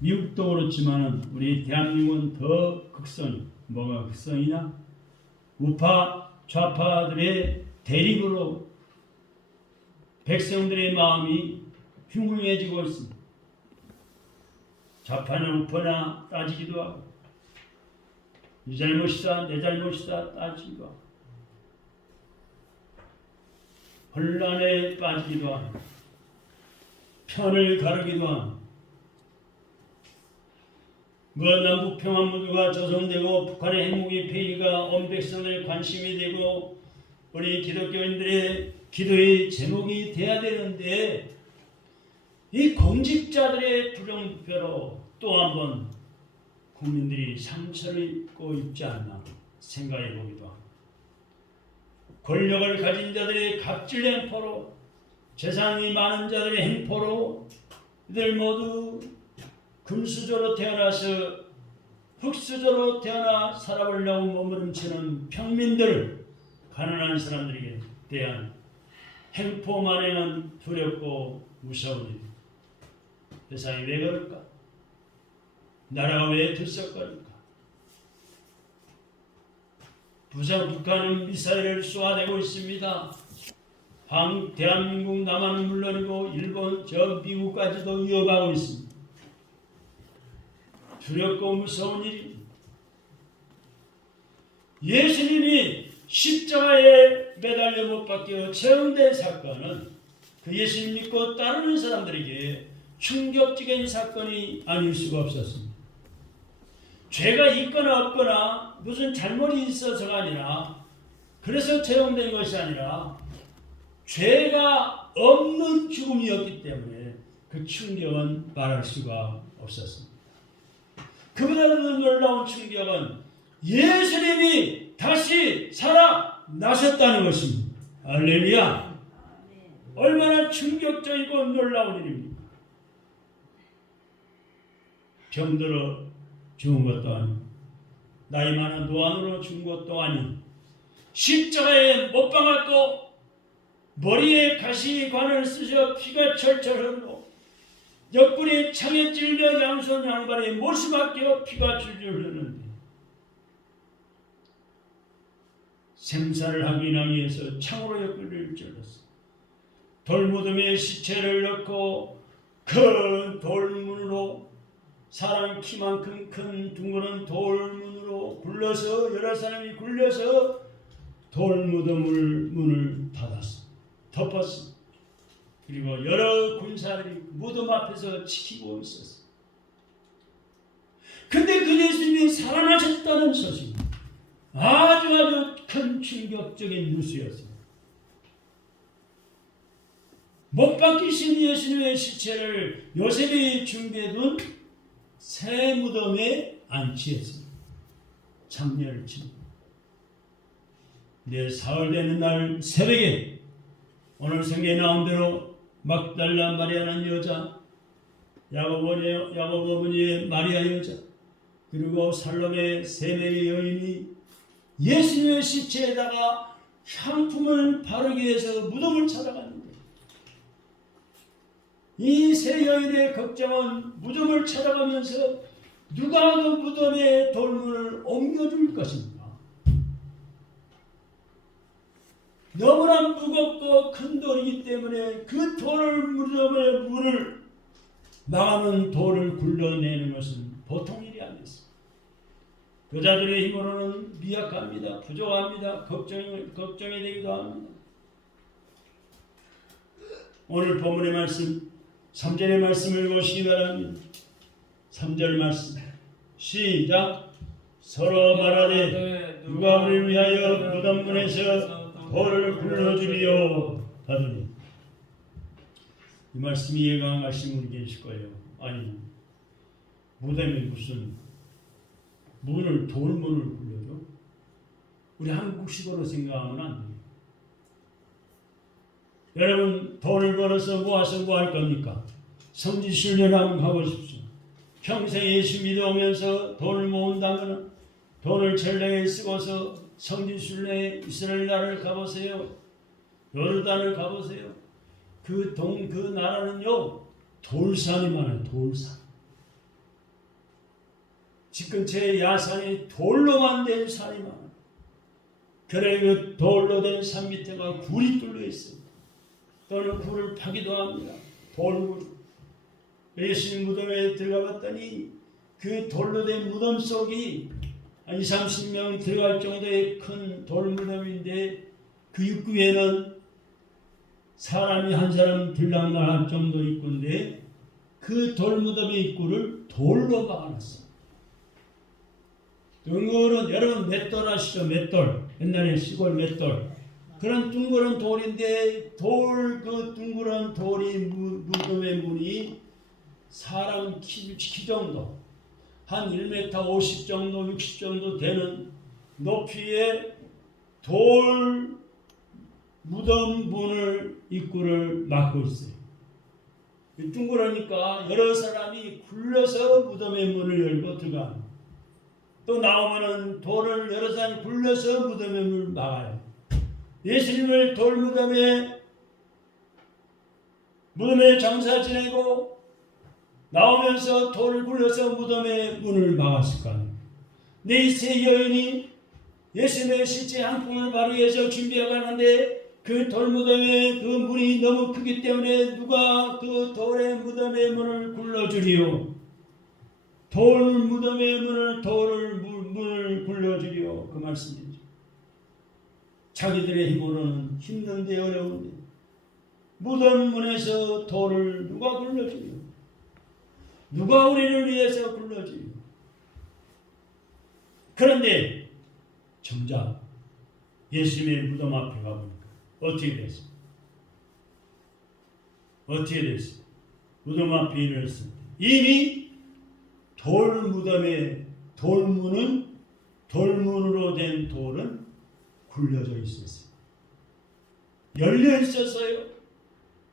미국도 그렇지만 우리 대한민국은 더 극성이, 뭐가 극성이냐? 우파 좌파들의 대립으로 백성들의 마음이 흉흉해지고 있습니다. 좌파는 우파나 따지기도 하고, 네 잘못이다 내 잘못이다 따지기도 하고, 혼란에 빠지기도 하고, 편을 가르기도 하고, 남북 평화무드가 조성되고 북한의 핵무기 폐기가 온 백성들의 관심이 되고 우리 기독교인들의 기도의 제목이 돼야 되는데, 이 공직자들의 부정부패로 또 한 번 국민들이 상처를 입고 있지 않나 생각해 보기도 합니다. 권력을 가진 자들의 갑질 행포로, 재산이 많은 자들의 행포로 이들 모두 금수저로 태어나서 흙수저로 태어나 살아보려고 몸부림치는 평민들, 가난한 사람들에게 대한 행포만에는 두렵고 무서운 일. 세상이 왜 그럴까? 나라가 왜 들썩거릴까? 북한은 미사일을 쏘아대고 있습니다. 대한민국 남한은 물론이고 일본, 미국까지도 위협하고 있습니다. 두렵고 무서운 일입니다. 예수님이 십자가에 매달려 못 박혀 처형된 사건은 그 예수님 믿고 따르는 사람들에게 충격적인 사건이 아닐 수가 없었습니다. 죄가 있거나 없거나 무슨 잘못이 있어서가 아니라, 그래서 처형된 것이 아니라 죄가 없는 죽음이었기 때문에 그 충격은 말할 수가 없었습니다. 그보다 더 놀라운 충격은 예수님이 다시 살아나셨다는 것입니다. 할렐루야! 얼마나 충격적이고 놀라운 일입니다. 병들어 죽은 것도 아니고, 나이 많은 노안으로 죽은 것도 아니고, 십자가에 못 박았고 머리에 가시관을 쓰셔 피가 철철 흐르고, 옆구리에 창에 찔려 양손 양발에 못이 박혀 피가 줄줄 흐르는데, 생사를 확인하기 위해서 창으로 옆구리를 찔렀어. 돌무덤에 시체를 넣고 큰 돌문으로, 사람 키만큼 큰 둥그런 돌문으로 굴러서, 여러 사람이 굴려서 돌무덤을 문을 닫았어. 덮었어. 그리고 여러 군사들이 무덤 앞에서 지키고 있었어. 근데 그 예수님이 살아나셨다는 소식, 아주 큰 충격적인 뉴스였습니다. 못 박히신 예수님의 시체를 요셉이 준비해둔 새 무덤에 안치했습니다. 장례를 치고, 사흘 되는 날 새벽에 오늘 성경에 나온 대로 막달라 마리아라는 여자, 야곱 어머니의 마리아 여자, 그리고 살롬의 세 명의 여인이 예수님의 시체에다가 향품을 바르기 위해서 무덤을 찾아갔는데, 이 세 여인의 걱정은 무덤을 찾아가면서 누가 그 무덤의 돌문을 옮겨줄 것인가? 너무나 무겁고 큰 돌이기 때문에 그 무덤의 문을 막아놓은 돌을 굴러내는 것은 보통 일이 아니었습니다. 여자들의 힘으로는 미약합니다. 부족합니다. 걱정이 되기도 합니다. 오늘 본문의 말씀 3절의 말씀을 보시기 바랍니다. 3절 말씀 시작. 서로 말하되 누가 우리를 위하여 무덤문에서 돌을 굴러주리요 하더니, 이 말씀이 이해가 안 가시는 분이 계실 거예요. 아니, 무덤에 무슨 돌문을 굴려줘? 우리 한국식으로 생각하면 안 돼요. 여러분, 돈을 벌어서 모아서 뭐 할 겁니까? 성지순례를 한번 가보십시오. 평생 예수 믿어오면서 돈을 모은다면 돈을 전량에 쓰고서 성지순례 이스라엘 나라를 가보세요. 요르단을 가보세요. 그 나라는요, 돌산이 많아요. 돌산. 집 근처에 야산이 돌로 만든 산이 많아요. 그래 그 돌로 된 산 밑에가 굴이 뚫려 있습니다. 또는 굴을 파기도 합니다. 돌굴. 예수님 무덤에 들어가 봤더니 그 돌로 된 무덤 속이 한 20, 30명 들어갈 정도의 큰 돌무덤인데 그 입구에는 사람이 한 사람 들락날할 정도 입구인데 그 돌무덤의 입구를 돌로 막아놨어요. 둥그런 여러분 맷돌 아시죠? 맷돌. 옛날에 시골 맷돌. 그런 둥그런 돌인데 그 둥그런 돌이 무덤의 문이 사람 키 정도 한 1m 50 정도 60 정도 되는 높이의 돌 무덤 문을 입구를 막고 있어요. 둥그러니까 여러 사람이 굴려서 무덤의 문을 열고 들어갑니다. 또 나오면은 돌을 여러 사람이 굴려서 무덤의 문을 막아요. 예수님을 돌 무덤에 장사 지내고 나오면서 돌을 굴려서 무덤의 문을 막았을 거 아니에요. 이 세 여인이 예수님의 실제 한풍을 바르기 위해서 준비해 가는데 그 돌무덤의 그 문이 너무 크기 때문에 누가 그 돌의 무덤의 문을 굴러주리요. 돌 무덤의 문을 굴러주리요. 그 말씀이죠. 자기들의 힘으로는 힘든데 어려운데 무덤 문에서 돌을 누가 굴러주리요. 누가 우리를 위해서 굴러주리요. 그런데 정작 예수님의 무덤 앞에 가보니까 어떻게 됐어요? 어떻게 됐어요? 무덤 앞에 일어났을 때 이미 돌무덤의 돌문으로 된 돌은 굴려져 있었어요. 열려 있었어요.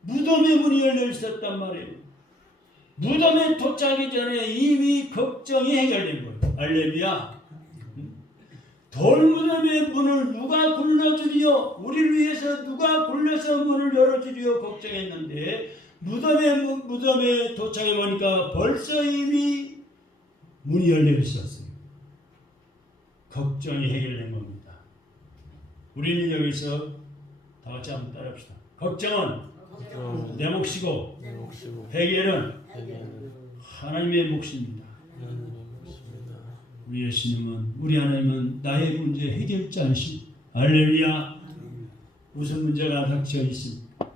무덤의 문이 열려 있었단 말이에요. 무덤에 도착하기 전에 이미 걱정이 해결된 거예요. 할렐루야. 돌무덤의 문을 누가 굴려주리요? 우리를 위해서 누가 굴려서 문을 열어주리요? 걱정했는데 무덤에 도착해 보니까 벌써 이미 문이 열려 있었어요. 걱정이 해결된 겁니다. 우리는 여기서 다 같이 한번 따라합시다. 걱정은 내 몫이고 해결은 하나님의 몫입니다. 우리 예수님은 우리 하나님은 나의 문제 해결자이시. 할렐루야. 무슨 문제가 닥쳐 있습니까?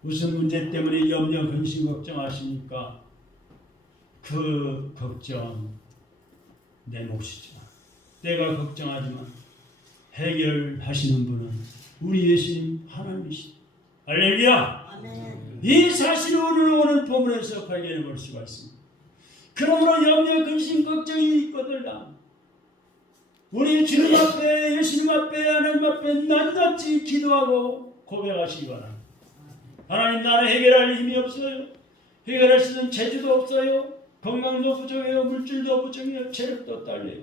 무슨 문제 때문에 염려, 근심, 걱정하십니까? 그 걱정 내 몫이지만 내가 걱정하지만 해결하시는 분은 우리 예수님 하나님이십니다. 할렐루야. 아멘. 이 사실을 오늘 본문에서 발견해 볼 수가 있습니다. 그러므로 염려, 근심, 걱정이 있거들라 우리 주님 앞에 예수님 앞에 하나님 앞에 낱낱이 기도하고 고백하시기 바랍니다. 하나님 나는 해결할 힘이 없어요. 해결할 수 있는 재주도 없어요. 건강도 부족해요. 물질도 부족해요. 체력도 딸려요.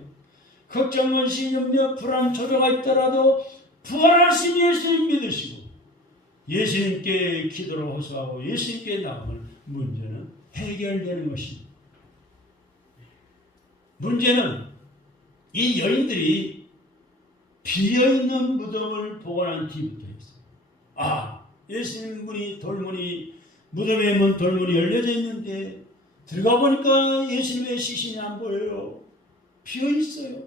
걱정, 원신, 염려, 불안, 조조가 있더라도 부활하신 예수님 믿으시고 예수님께 기도를 호소하고 예수님께 나오면 문제는 해결되는 것입니다. 문제는 이 여인들이 비어있는 무덤을 보고 난 뒤부터 있어요. 예수님 문이 돌문이 무덤의 문 돌문이 열려져 있는데 들어가 보니까 예수님의 시신이 안 보여요. 비어 있어요.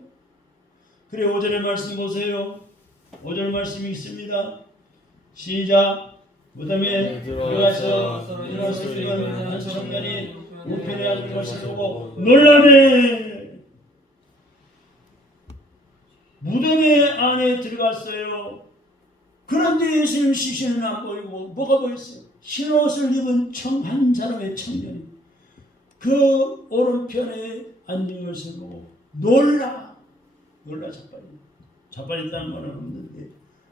그래 5절의 말씀 보세요. 5절 말씀이 있습니다. 시작. 무덤에 들어가서 일어났으면 한 청년이 우편에 앉은 것을 보고 놀라네. 무덤의 안에 들어갔어요. 그런데 예수님 시신은 안 보이고 뭐가 보였어요? 흰 옷을 입은 한 사람의 청년이 그 오른편에 앉은 것을 보고 놀라 자빠졌다는 말은 없는데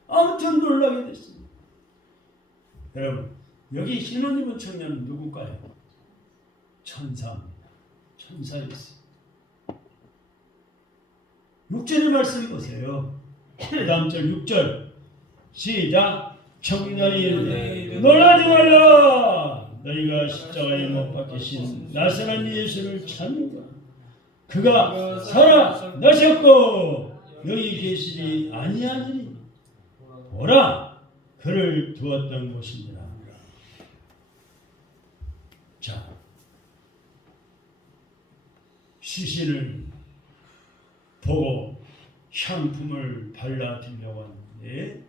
아무튼 놀라게 됐습니다. 여러분 여기 흰 옷 입은 청년은 누굴까요? 천사입니다. 천사였어요. 6절의 말씀 보세요. 그 다음 절 6절 시작. 청년이 놀라지 말라. 너희가 십자가에 못 박히신 나사렛 예수를 찾는가. 그가 살아나셨고 여기 계시지 아니하느니 보라 그를 두었던 곳이니라. 자, 시신을 보고 향품을 발라드리려고 하는데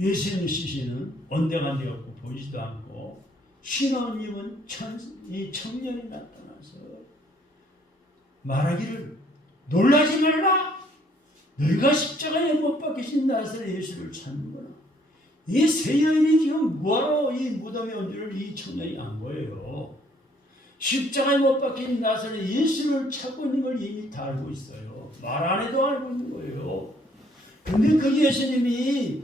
예수님 시신은 언대간데 없고 보이지도 않고 신혼 입은 이 청년이 나타나서 말하기를 놀라지 말라. 너희가 십자가에 못 박히신 나사렛 예수를 찾는구나. 이 세 여인이 지금 뭐하러 이 무덤에 온 줄을 이 청년이 안 거예요. 십자가에 못 박힌 나사렛 예수를 찾고 있는 걸 이미 다 알고 있어요. 말 안 해도 알고 있는 거예요. 근데 그 예수님이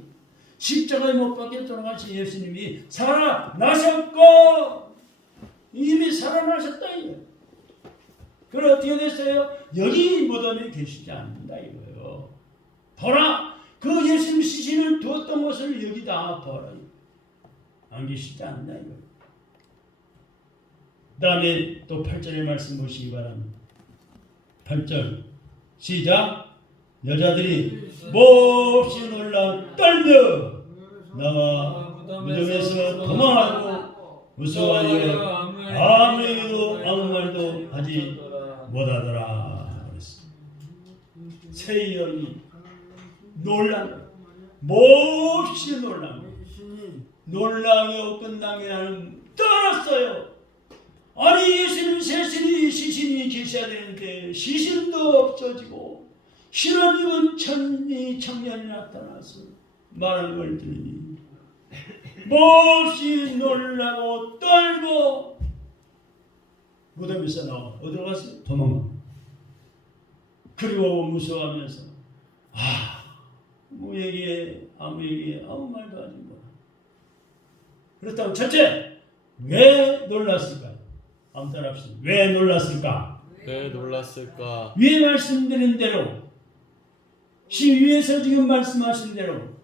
십자가에 못 박혀 돌아가신 예수님이 살아나셨고 이미 살아나셨다 이거예요. 그럼 어떻게 됐어요? 여기 무덤에 계시지 않는다 이거예요. 보라 그 예수님 시신을 두었던 곳을 여기다 보라. 안 계시지 않나 이거예요. 그 다음에 또 8절의 말씀 보시기 바랍니다. 8절 시작. 여자들이 몹시 놀라 떨며 나와 무덤에서 도망하고 무서워하여 아무 말도 하지 못하더라. 세 여인이 놀란 몹시 놀라며 끝나면 떨었어요. 아니 예수님 세신이 시신이 계셔야 되는데 시신도 없어지고 신혼 입은 청년이 나타나서 말하는 걸 들으니 몹시 놀라고 떨고 무덤에서 나와 어디로 갔어요? 도망가. 그리고 무서워하면서 아무에게 아무 말도 하지 마. 그렇다고 첫째 왜 놀랐을까요? 한번 따라합시다. 왜 놀랐을까? 왜 놀랐을까? 위에 말씀드린 대로 위에서 지금 말씀하신 대로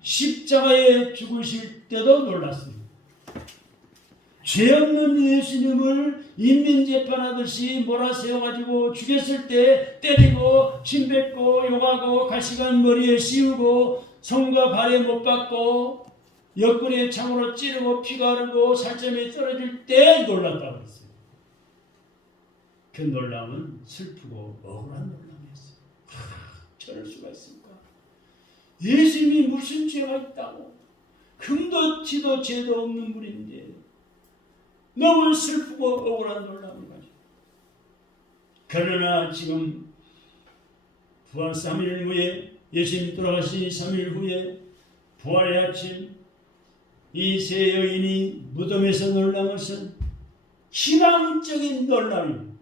십자가에 죽으실 때도 놀랐습니다. 죄 없는 예수님을 인민재판하듯이 몰아세워가지고 죽였을 때 때리고 침뱉고 욕하고 가시관 머리에 씌우고 손과 발에 못 박고 옆구리에 창으로 찌르고 피가 흐르고 살점이 떨어질 때 놀랐다고 했어요. 그 놀람은 슬프고 억울한 놀람이었어요. 저럴 수가 있을까? 예수님이 무슨 죄가 있다고? 금도 티도 죄도 없는 분인데 너무 슬프고 억울한 놀람을 가지고. 그러나 지금 부활 3일 후에 예수님 돌아가신 3일 후에 부활의 아침 이 세 여인이 무덤에서 놀란 것은 희망적인 놀람입니다.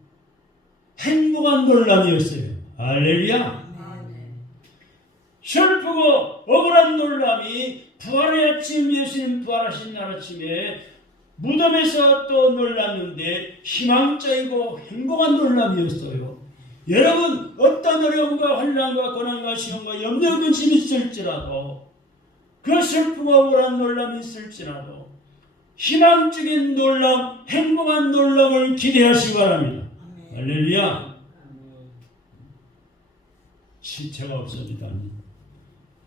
행복한 놀람이었어요. 할렐루야. 슬프고 억울한 놀람이 부활의 아침 예수님 부활하신 날 아침에 무덤에서 또 놀랐는데 희망적이고 행복한 놀람이었어요. 여러분 어떤 어려움과 환난과 고난과 시험과 염려 근심이 있을지라도 그 슬프고 억울한 놀람이 있을지라도 희망적인 놀람, 행복한 놀람을 기대하시기 바랍니다. 할렐루야. 시체가 없어지다니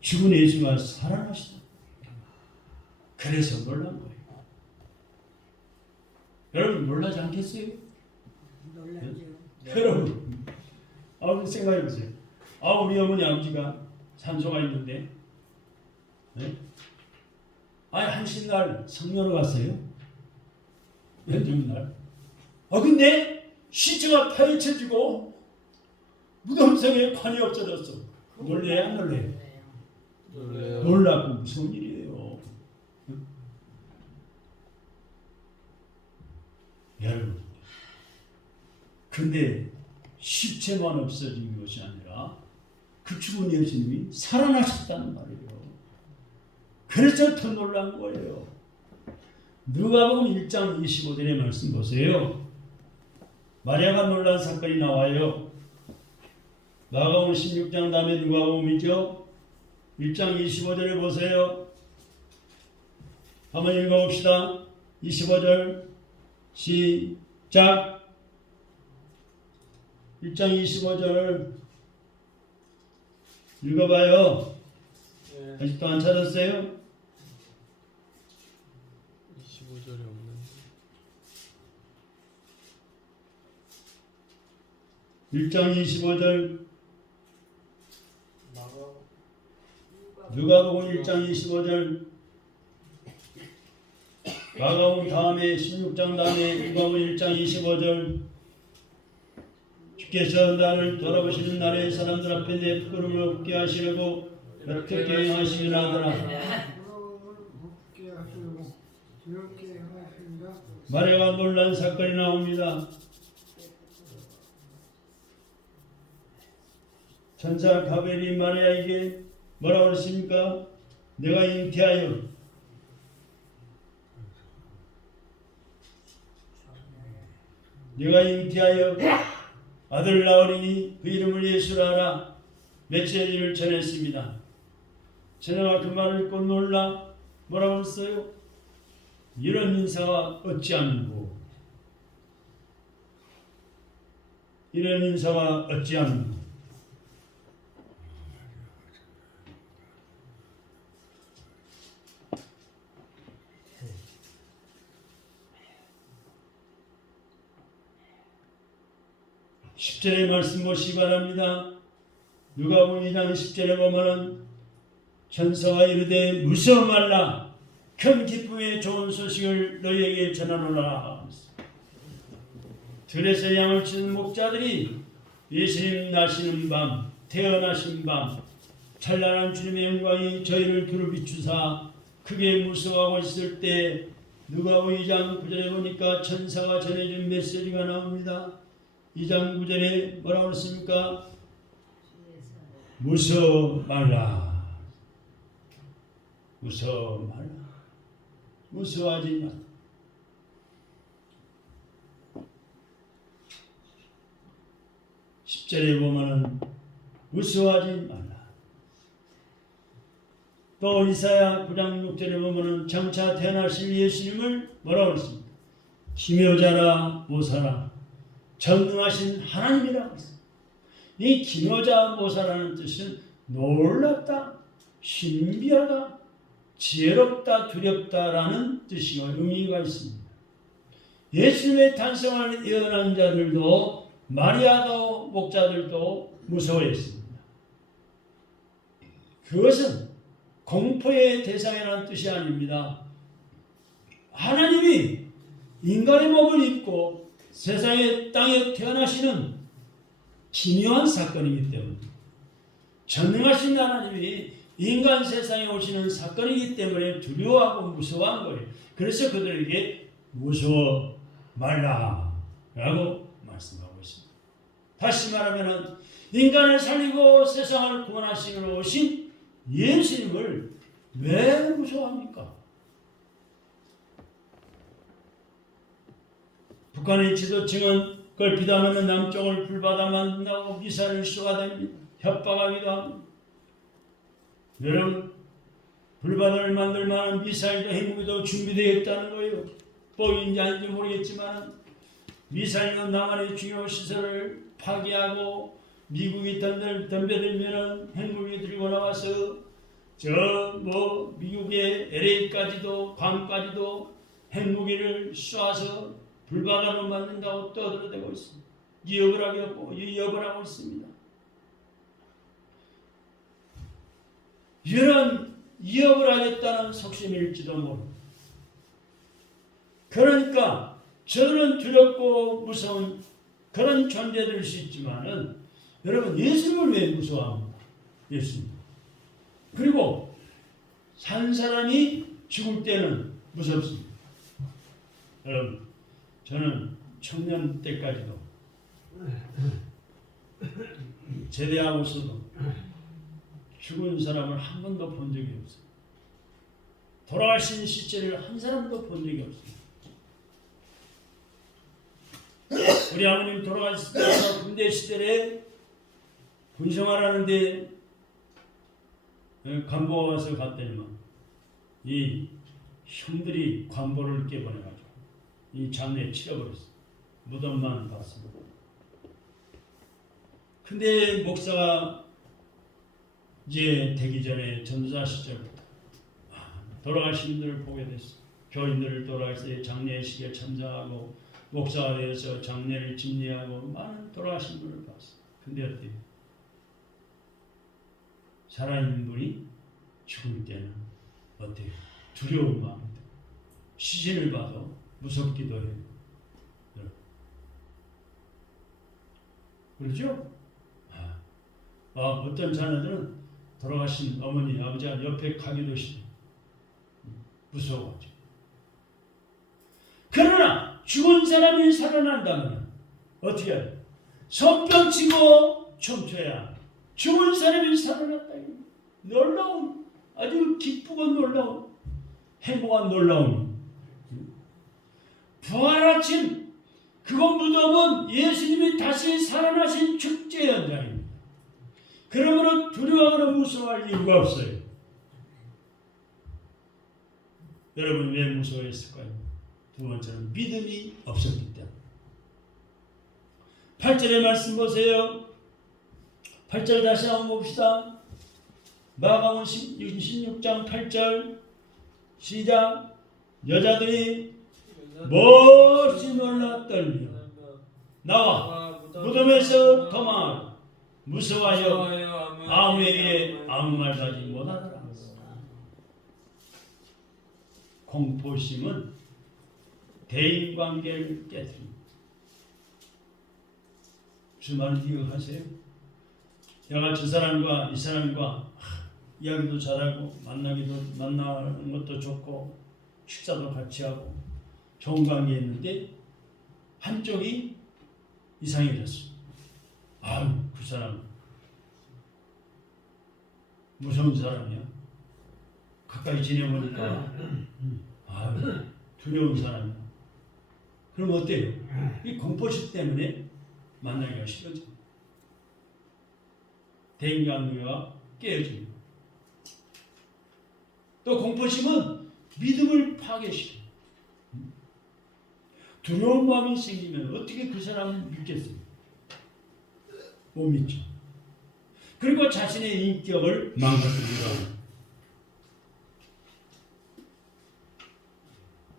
죽은 예수가 살아나시다. 그래서 놀란 거예요. 여러분 놀라지 않겠어요? 놀라죠. 여러분 생각해 보세요. 우리 어머니 아버지가 산소가 있는데 네? 한신날 성묘로 갔어요. 연중날. 근데 시체가 파헤쳐지고 무덤속에 관이 없어졌어. 놀래요 안 놀래요? 놀라고 무서운 일이에요. 여러분 근데 시체만 없어진 것이 아니라 그 죽은 예수님이 살아나셨다는 말이에요. 그래서 더 놀란 거예요. 누가복음 1장 25절의 말씀 보세요. 마리아가 놀란 사건이 나와요. 마가복음 16장 다음에 누가복음이죠. 1장 25절에 보세요. 한번 읽어봅시다. 25절 시작. 1장 25절 읽어봐요. 아직도 안 찾았어요? 25절이 없는데. 1장 25절 누가복음 1장 25절 마가복음 다음에 16장 다음에 누가복음 1장 25절 주께서 나를 돌아보시는 날에 사람들 앞에 내 부끄러움을 없게 하시려고 어떻게 하시려더라. 마리아가 놀란 사건이 나옵니다. 천사 가벨이 마리아에게 뭐라고 그랬습니까? 내가 잉태하여 아들 낳으리니 그 이름을 예수라 하라. 메시지를 전했습니다. 제가 그 말을 듣고 놀라 뭐라고 했어요? 이런 인사가 어찌하는고, 이런 인사가 어찌하는고. (10절의) 말씀 보시기 바랍니다. 누가복음 2장 10절에 보면은 천사가 이르되 무서워 말라, 큰 기쁨의 좋은 소식을 너희에게 전하노라. 들에서 양을 치는 목자들이 예수님 나시는 밤, 태어나신 밤, 찬란한 주님의 영광이 저희를 두루 비추사 크게 무서워하고 있을 때 누가복음 2장 9절에 보니까 천사가 전해준 메시지가 나옵니다. 2장 9절에 뭐라고 했습니까? 무서워 말라. 무서워 말라. 무서워하지 마. (10절에) 보면은 무서워하지 말라. 또 이사야 9장 6절에 보면은 장차 태어나실 예수님을 뭐라고 했습니까? 기묘자라 모사라, 전능하신 하나님이라고 했습니다. 이 기묘자 모사라는 뜻은 놀랍다, 신비하다, 지혜롭다, 두렵다라는 뜻이고 의미가 있습니다. 예수님의 탄생을 예언한 자들도 마리아도 목자들도 무서워했습니다. 그것은 공포의 대상이라는 뜻이 아닙니다. 하나님이 인간의 몸을 입고 세상의 땅에 태어나시는 기묘한 사건이기 때문에, 전능하신 하나님이 인간 세상에 오시는 사건이기 때문에 두려워하고 무서워한 거예요. 그래서 그들에게 무서워 말라 라고 말씀하고 있습니다. 다시 말하면 인간을 살리고 세상을 구원하시러 오신 예수님을 왜 무서워합니까? 북한의 지도층은 그걸 비난하면 남쪽을 불바다 만든다고 미사일을 쏘아댑니다. 협박하기도 합니다. 여러분, 불바다를 만들 만한 미사일도 핵무기도 준비되어 있다는 거예요. 뻥인지 아닌지 모르겠지만 미사일은 남한의 주요 시설을 파괴하고 미국이 덤벼들면 핵무기 들고 나와서 미국의 LA까지도 괌까지도 핵무기를 쏴서 불바다로 만든다고 떠들어대고 있습니다. 위협을 하고 있습니다. 이런 위협을 하겠다는 속셈일지도 모릅니다. 그러니까 저는 두렵고 무서운 그런 존재될 수 있지만은 여러분, 예수님을 왜 무서워합니까? 예수님. 그리고 산 사람이 죽을 때는 무섭습니다. 여러분, 저는 청년 때까지도 제대하고서도 죽은 사람을 한 번도 본 적이 없어요. 돌아가신 시체를 한 사람도 본 적이 없어요. 우리 아버님 돌아가셨을 때 군대 시절에 군생활하는데 간부가 와서 갔더니만 이 형들이 관보를 깨보내가지고 이 장례에 치러버렸어요. 무덤만 봤습니다. 근데 목사가 이제 되기 전에 전도사 시절부터 돌아가신 분들을 보게 됐어요. 교인들을 돌아가서 장례식에 참석하고 목사가 되어서 장례를 집례하고 많은 돌아가신 분을 봤어요. 근데 어때요? 살아있는 분이 죽을 때는 어때요? 두려운 마음이 들어요. 시신을 봐도 무섭기도 해요. 그렇죠? 어떤 자녀들은 돌아가신 어머니, 아버지가 옆에 가기도 싫어요. 무서워하죠. 그러나 죽은 사람이 살아난다면 어떻게 해야 돼? 손뼉치고 춤춰야 죽은 사람이 살아났다. 놀라운, 아주 기쁘고 놀라운, 행복한 놀라운 부활 아침, 그건 무덤은 예수님이 다시 살아나신 축제 현장입니다. 그러므로 두려워하거나 무서워할 이유가 없어요. 여러분 왜 무서워했을까요? 두 번째는 믿음이 없었기 때문에. 8절의 말씀 보세요. 8절 다시 한번 봅시다. 마가복음 16장 8절 시작. 여자들이 몹시 놀라 떨며 나와 무덤에서 도망하고 무서워하여 아무에게 아무 말도 하지 못하더라. 공포심은 대인관계를 깨뜨립니다. 무슨 말인지 기억하세요? 내가 저 사람과 이 사람과 이야기도 잘하고 만나는 것도 좋고 식사도 같이 하고 좋은 관계에 있는데 한쪽이 이상해졌어. 그 사람 무서운 사람이야. 가까이 지내보니까 두려운 사람이야. 그럼 어때요? 이 공포심 때문에 만나기가 싫어져. 대인관계가 깨어집니다. 또 공포심은 믿음을 파괴시켜요. 두려운 마음이 생기면 어떻게 그 사람을 믿겠습니까? 못 믿죠. 그리고 자신의 인격을 망가뜨리기도 합니다.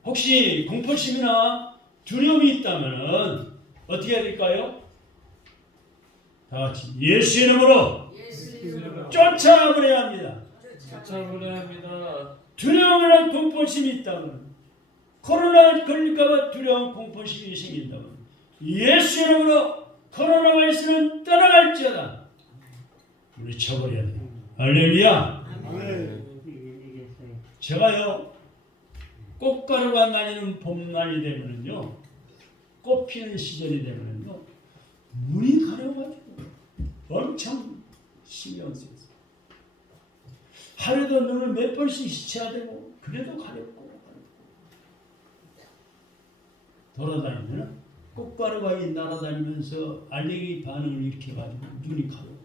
혹시 공포심이나 두려움이 있다면 어떻게 해야 될까요? 다 같이 예수 이름으로 쫓아버려야 합니다. 쫓아버려야 합니다. 두려움이나 공포심이 있다면, 코로나 걸릴까봐 두려움 공포심이 생긴다면 예수 이름으로 코로나 바이러스는 떠나갈지어다. 우리 쳐버려야 돼요. 할렐루야. 제가요 꽃가루가 날리는 봄날이 되면은요, 꽃 피는 시절이 되면은요, 눈이 가려가지고 엄청 신경 쓰여요. 하루에도 눈을 몇 번씩 씻어야 되고, 그래도 가렵고. 돌아다니면 꽃가루가 날아다니면서 알레르기 반응을 일으켜가지고 눈이 가려워.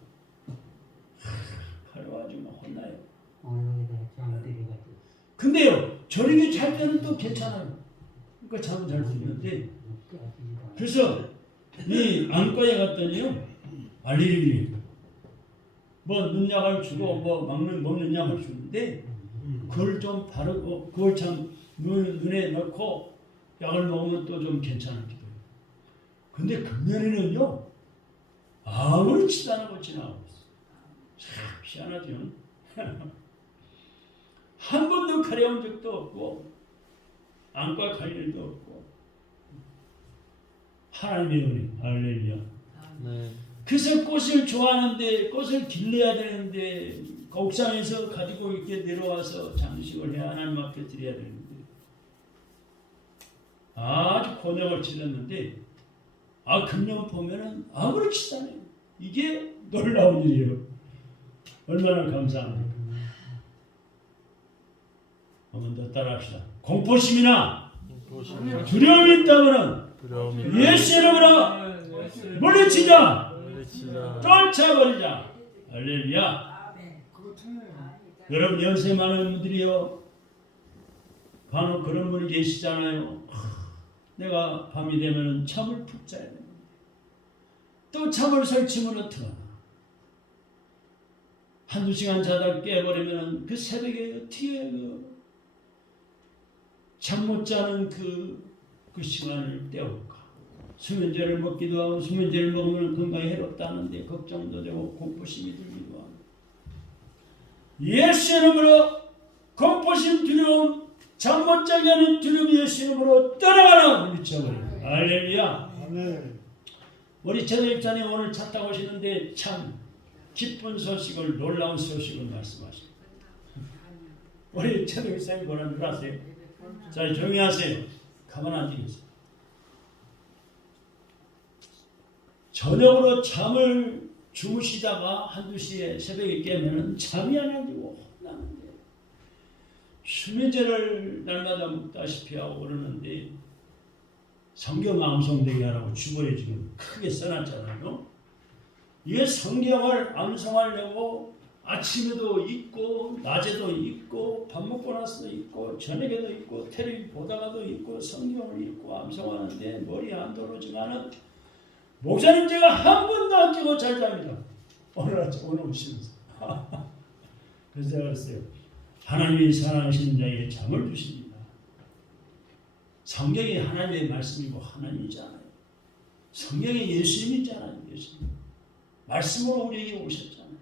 가려워가지고 막 혼나요. 근데요, 저녁에 잘 때는 또 괜찮아요. 그러니까 잠은 잘 들리는데, 그래서 이 안과에 갔더니요, 알레르기 뭐 눈약을 주고 뭐 먹는 약을 주는데, 그걸 좀 바르고 그걸 참 눈에 넣고 약을 먹으면 또 좀 괜찮기도 해요. 근데 금년에는요, 아무렇지도 않고 지나가고 있어요. 참 희한하죠. 한 번도 가려운 적도 없고 안과 갈 일도 없고 하나님의 은혜. 할렐루야. 네. 그래서 꽃을 좋아하는데, 꽃을 길러야 되는데, 옥상에서 가지고 이렇게 내려와서 장식을 해야 하나님 앞에 드려야 되는데, 아주 곤욕을 치렀는데, 금년 보면은 아무렇지도 않아요. 이게 놀라운 일이에요. 얼마나 감사합니까? 한번 더 따라합시다. 공포심이나 두려움이 있다면 예수 이름으로 물리치자. 쫓아버리자. 할렐루야. 여러분 연세 많은 분들이요, 간혹 그런 분이 계시잖아요. 내가 밤이 되면 잠을 푹 자야 되는데 또 잠을 설치면 어떡하나. 한두 시간 자다 깨버리면 그 새벽에 어떻게 잠 못 자는 그 시간을 때울까. 수면제를 먹기도 하고 수면제를 먹으면 건강에 해롭다는데 걱정도 되고 공포심이 들기도 하고. 예수 이름으로 공포심 두려움 잠 못 자게 하는 두려움 예수 이름으로 떠나가라. 미쳐버려. 할렐루야. 아멘. 우리 최도 입자님 오늘 차 타고 오시는데 참 기쁜 소식을 놀라운 소식을 말씀하십니다. 우리 최도 입자님 뭐라 그러세요? 자 조용히 하세요. 가만 안 계세요. 저녁으로 잠을 주무시다가 한두 시에 새벽에 깨면 잠이 안 와지고 혼나는데 수면제를 날마다 먹다시피 하고 그러는데 성경 암송되게 하라고 주보에 지금 크게 써놨잖아요. 이게 성경을 암송하려고 아침에도 읽고 낮에도 읽고 밥 먹고 나서도 읽고 저녁에도 읽고 텔레비 보다가도 읽고 성경을 읽고 암송하는데 머리 안 들어오지만은 목사님 제가 한 번도 안 끼고 잘 잡니다. 오늘 아침 오늘 오시면서 그래서 제가 그랬어요. 하나님이 사랑하시는 자에게 잠을 주십니다. 성경이 하나님의 말씀이고 하나님이잖아요. 성경이 예수님이잖아요. 예수님. 말씀으로 우리에게 오셨잖아요.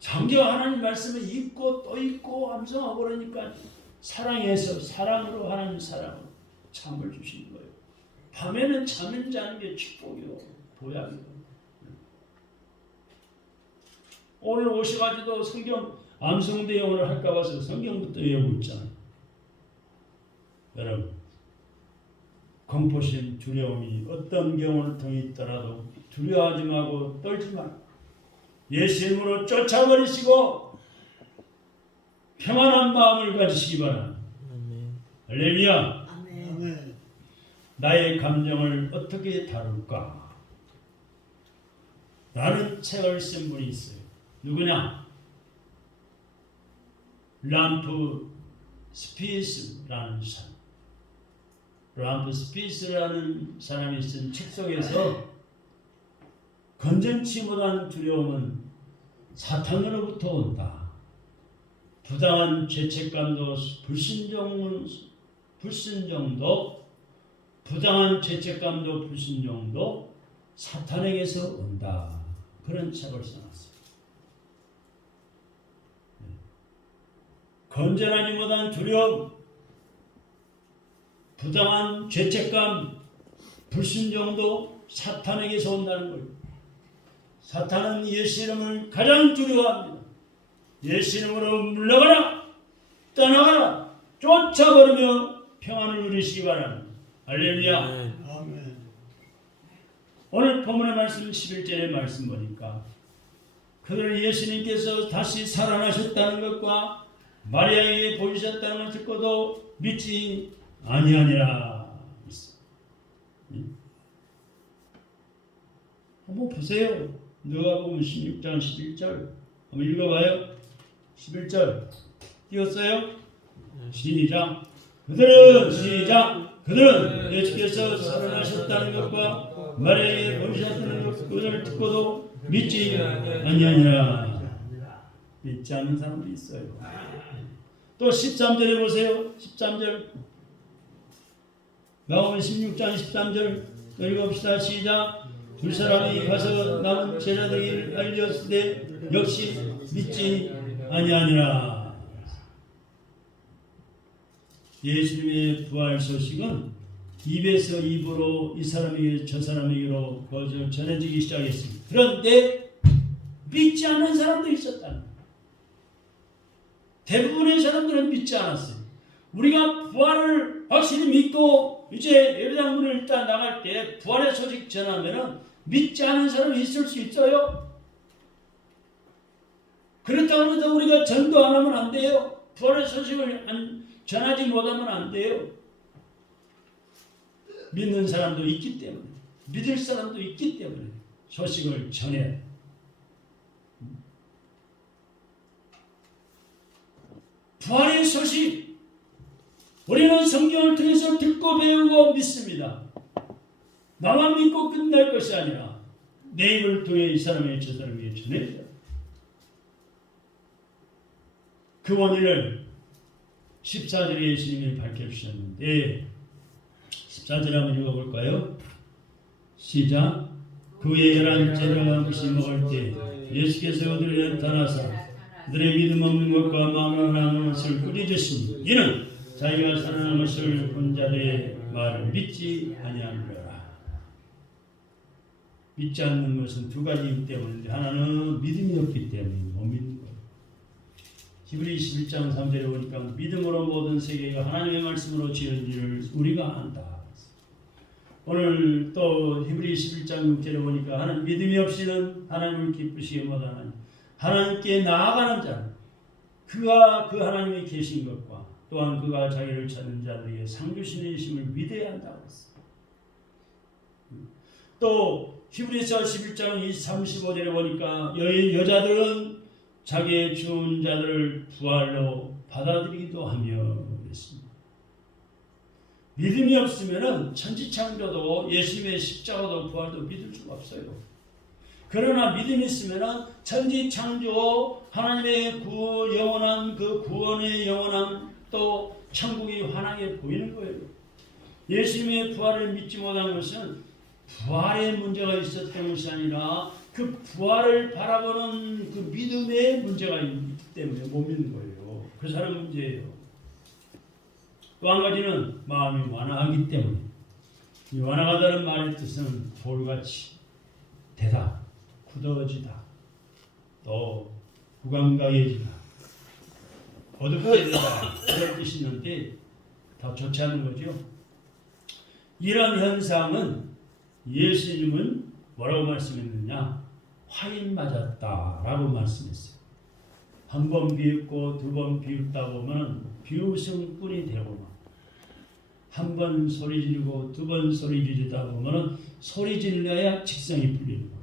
성경 하나님 말씀을 읽고 또 읽고 암송하고 그러니까 사랑해서 사랑으로 하나님 사랑으로 잠을 주시는 거예요. 밤에는 잠을 자는 게 축복이요. 보약이요. 오늘 오셔가지고 성경 암송대회 오늘 할까 봐서 성경부터 외우고 있잖아요. 여러분 공포심 두려움이 어떤 경우를 통해 있더라도 두려워하지 말고 떨지 말고 예수 이름으로 쫓아버리시고 평안한 마음을 가지시기 바랍니다. 할렐루야. 아멘. 나의 감정을 어떻게 다룰까? 라는 책을 쓴 분이 있어요. 누구냐? 람프 스피스라는 사람. 람프 스피스라는 사람이 쓴 책 속에서 건전치 못한 두려움은 사탄으로부터 온다. 부당한 죄책감도 부당한 죄책감도 불순종도 사탄에게서 온다. 그런 책을 써놨어요. 건전하지 못한 두려움, 부당한 죄책감, 불순종도 사탄에게서 온다는 거예요. 사탄은 예수 이름을 가장 두려워합니다. 예수 이름으로 물러가라, 떠나가라, 쫓아버리며 평안을 누리시기 바랍니다. 할렐루야. 아멘. 오늘 본문의 말씀 11절의 말씀 보니까 그들은 예수님께서 다시 살아나셨다는 것과 마리아에게 보이셨다는 것을 듣고도 믿지 아니하니라. 한번 보세요. 누가복음 16장 11절 한번 읽어봐요. 11절 띄웠어요? 시작. 그들은 예수께서 살아나셨다는 것과 마리아에게 보이셨다는 것을 듣고도 믿지 아니하니라. 믿지 않는 사람도 있어요. 또 13절에 보세요. 13절 마가복음 16장 13절 읽어봅시다. 시작. 두 사람이 가서 남은 제자들에게 알렸을 때 역시 믿지 아니하니라. 예수님의 부활 소식은 입에서 입으로 이 사람에게 저 사람에게로 거저 전해지기 시작했습니다. 그런데 믿지 않는 사람도 있었다는 거예요. 대부분의 사람들은 믿지 않았어요. 우리가 부활을 확실히 믿고 이제 예배당 문을 일단 나갈 때 부활의 소식 전하면은 믿지 않는 사람이 있을 수 있어요. 그렇다고 해서 우리가 전도 안 하면 안 돼요. 부활의 소식을 전하지 못하면 안 돼요. 믿는 사람도 있기 때문에, 믿을 사람도 있기 때문에 소식을 전해야 돼요. 부활의 소식 우리는 성경을 통해서 듣고 배우고 믿습니다. 나만 믿고 끝날 것이 아니라 내 입을 통해 이 사람의 저 사람에게 전해야 그 원인을 14절에 예수님이 밝혀주셨는데 14절 한번 읽어볼까요? 시작. 그 후에 11제자가 음식 먹을 때 예수께서 그들에게 나타나사 그들의 믿음 없는 것과 마음을 하나는 것을 꾸짖으시니 이는 자기가 살아난 것을 본 자들의 말을 믿지 아니하느라. 믿지 않는 것은 두 가지이기 때문인데 하나는 믿음이 없기 때문에 못 믿는 거예요. 히브리 11장 3절에 보니까 믿음으로 모든 세계가 하나님의 말씀으로 지은지를 우리가 안다. 오늘 또 히브리 11장 6절에 보니까 하나님 믿음이 없이는 하나님을 기쁘시게 못하나니 하나님께 나아가는 자는 그가 그 하나님이 계신 것과 또한 그가 자기를 찾는 자들에게 상주신이심을 믿어야 한다고 했습니다. 또 히브리서 11장 35절에 보니까 여자들은 자기의 죽은 자들을 부활로 받아들이기도 하며 그랬습니다. 믿음이 없으면 천지창조도 예수님의 십자가도 부활도 믿을 수가 없어요. 그러나 믿음이 있으면 천지창조 하나님의 영원한 그 구원의 영원한 또 천국이 환하게 보이는 거예요. 예수님의 부활을 믿지 못한 것은 부활의 문제가 있었던 것이 아니라 그 부활을 바라보는 그 믿음의 문제가 있기 때문에 못 믿는 거예요. 그 사람 문제예요. 또 한 가지는 마음이 완화하기 때문에 이 완화하다는 말의 뜻은 돌같이 되다, 굳어지다, 또 무감각해지다, 어둡게 되다 이런 뜻이 있는데 더 좋지 않은 거죠. 이런 현상은 예수님은 뭐라고 말씀했느냐? 화인 맞았다라고 말씀했어요. 한 번 비웃고 두 번 비웃다 보면 비웃음꾼이 되고 한 번 소리 지르고 두 번 소리 지르다 보면 소리 질러야 직성이 풀리는 거예요.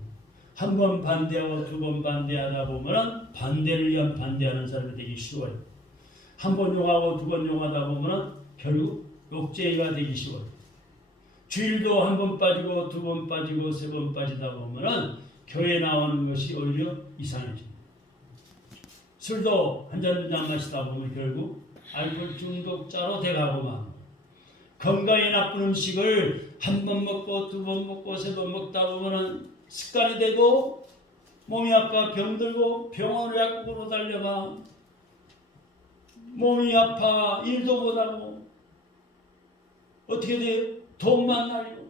한 번 반대하고 두 번 반대하다 보면 반대를 위한 반대하는 사람이 되기 쉬워요. 한 번 욕하고 두 번 욕하다 보면 결국 욕쟁이가 되기 쉬워요. 주일도 한 번 빠지고 두 번 빠지고 세 번 빠지다 보면 교회 나오는 것이 오히려 이상해집니다. 술도 한 잔 두 잔 마시다 보면 결국 알코올 중독자로 돼가고만 건강에 나쁜 음식을 한 번 먹고 두 번 먹고 세 번 먹다 보면 습관이 되고 몸이 아파 병들고 병원을 약국으로 달려가 몸이 아파 일도 못하고 어떻게 돼요? 돈만 날리고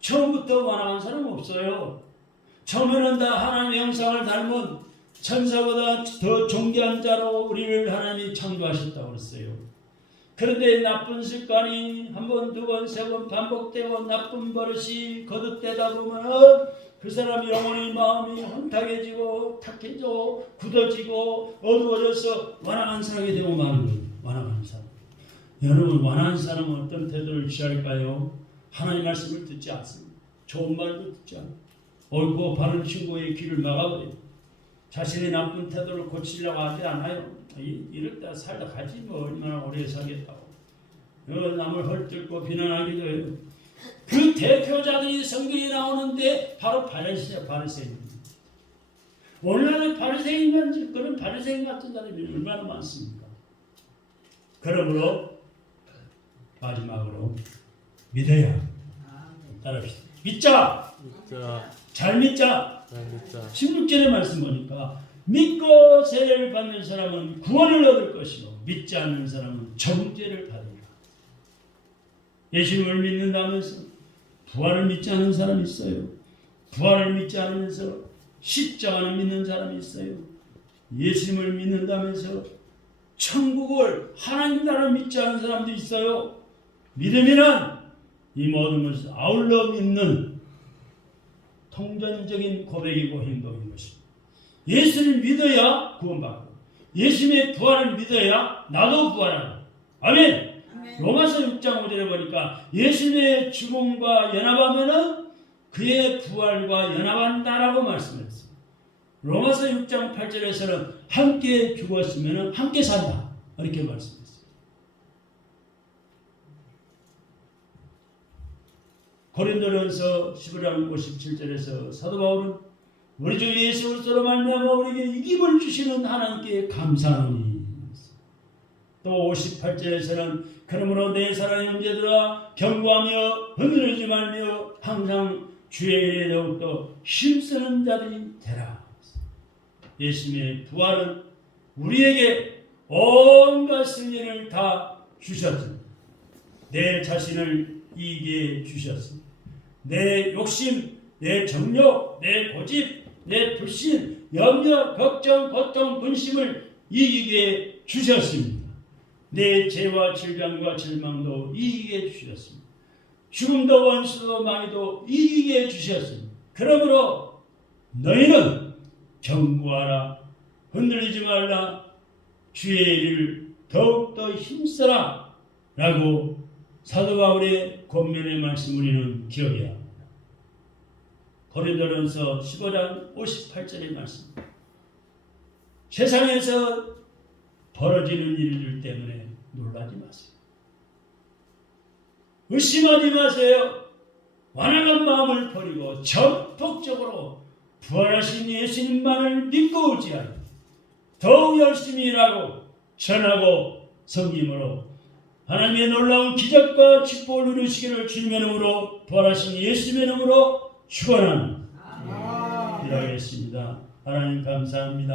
처음부터 완화한 사람은 없어요. 처음에는 다 하나님의 형상을 닮은 천사보다 더 존귀한 자로 우리를 하나님이 창조하셨다고 했어요. 그런데 나쁜 습관이 한 번, 두 번, 세 번 반복되고 나쁜 버릇이 거듭되다 보면 그 사람 영혼의 마음이 혼탁해지고 탁해지고 굳어지고 어두워져서 완화한 사람이 되고 마는 거예요. 완화한 사람. 여러분 완화한 사람은 어떤 태도를 취할까요? 하나님 말씀을 듣지 않습니다. 좋은 말도 듣지 않아요. 옳고 바른 친구의 귀를 막아버려요. 자신의 나쁜 태도를 고치려고 하지 않아요. 이럴 때 살다 가지 뭐 얼마나 오래 살겠다고. 남을 헐뜯고 비난하기도 해요. 그 대표자들이 성경에 나오는데 바로 바리새인입니다. 오늘날의 바리새인은 그런 바리새인 같은 사람이 얼마나 많습니까? 그러므로 마지막으로 믿어야 따라합시다. 믿자. 잘 믿자. 16절의 말씀 보니까 믿고 세례를 받는 사람은 구원을 얻을 것이고 믿지 않는 사람은 정죄를 받으리라. 예수님을 믿는다면서 부활을 믿지 않는 사람이 있어요. 부활을 믿지 않으면서 십자가를 믿는 사람이 있어요. 예수님을 믿는다면서 천국을 하나님 나라를 믿지 않는 사람도 있어요. 믿음이란 이 모든 것을 아울러 믿는 통전적인 고백이고 행동인 것입니다. 예수를 믿어야 구원받고 예수님의 부활을 믿어야 나도 부활하고 아멘. 로마서 6장 5절에 보니까 예수님의 죽음과 연합하면은 그의 부활과 연합한다라고 말씀했어요. 로마서 6장 8절에서는 함께 죽었으면 함께 산다. 이렇게 말씀했어요. 고린도전서 15장 57절에서 사도 바울은 우리 주 예수 그리스도로 말미암아 우리에게 이김을 주시는 하나님께 감사하노니. 또 58절에서는 그러므로 내 사랑의 형제들아 경고하며 흔들리지 말며 항상 주의 일에 더욱더 힘쓰는 자들이 되라. 예수님의 부활은 우리에게 온갖 승리를 다 주셨습니다. 내 자신을 이기게 주셨습니다. 내 욕심, 내 정욕, 내 고집, 내 불신, 염려, 걱정, 고통, 근심을 이기게 주셨습니다. 내 죄와 질병과 절망도 이기게 주셨습니다. 죽음도 원수도 마귀도 이기게 주셨습니다. 그러므로 너희는 경고하라, 흔들리지 말라, 주의 일을 더욱더 힘써라 라고 사도 바울의 권면의 말씀 우리는 기억해야 합니다. 고린도전서 15장 58절의 말씀. 세상에서 벌어지는 일들 때문에 놀라지 마세요. 의심하지 마세요. 완악한 마음을 버리고 전폭적으로 부활하신 예수님만을 믿고 의지하여 더욱 열심히 일하고 전하고 섬김으로 하나님의 놀라운 기적과 축복을 누리시기를 주님의 이름으로 부활하신 예수님의 이름으로 축원합니다. 기도하겠습니다. 하나님 감사합니다.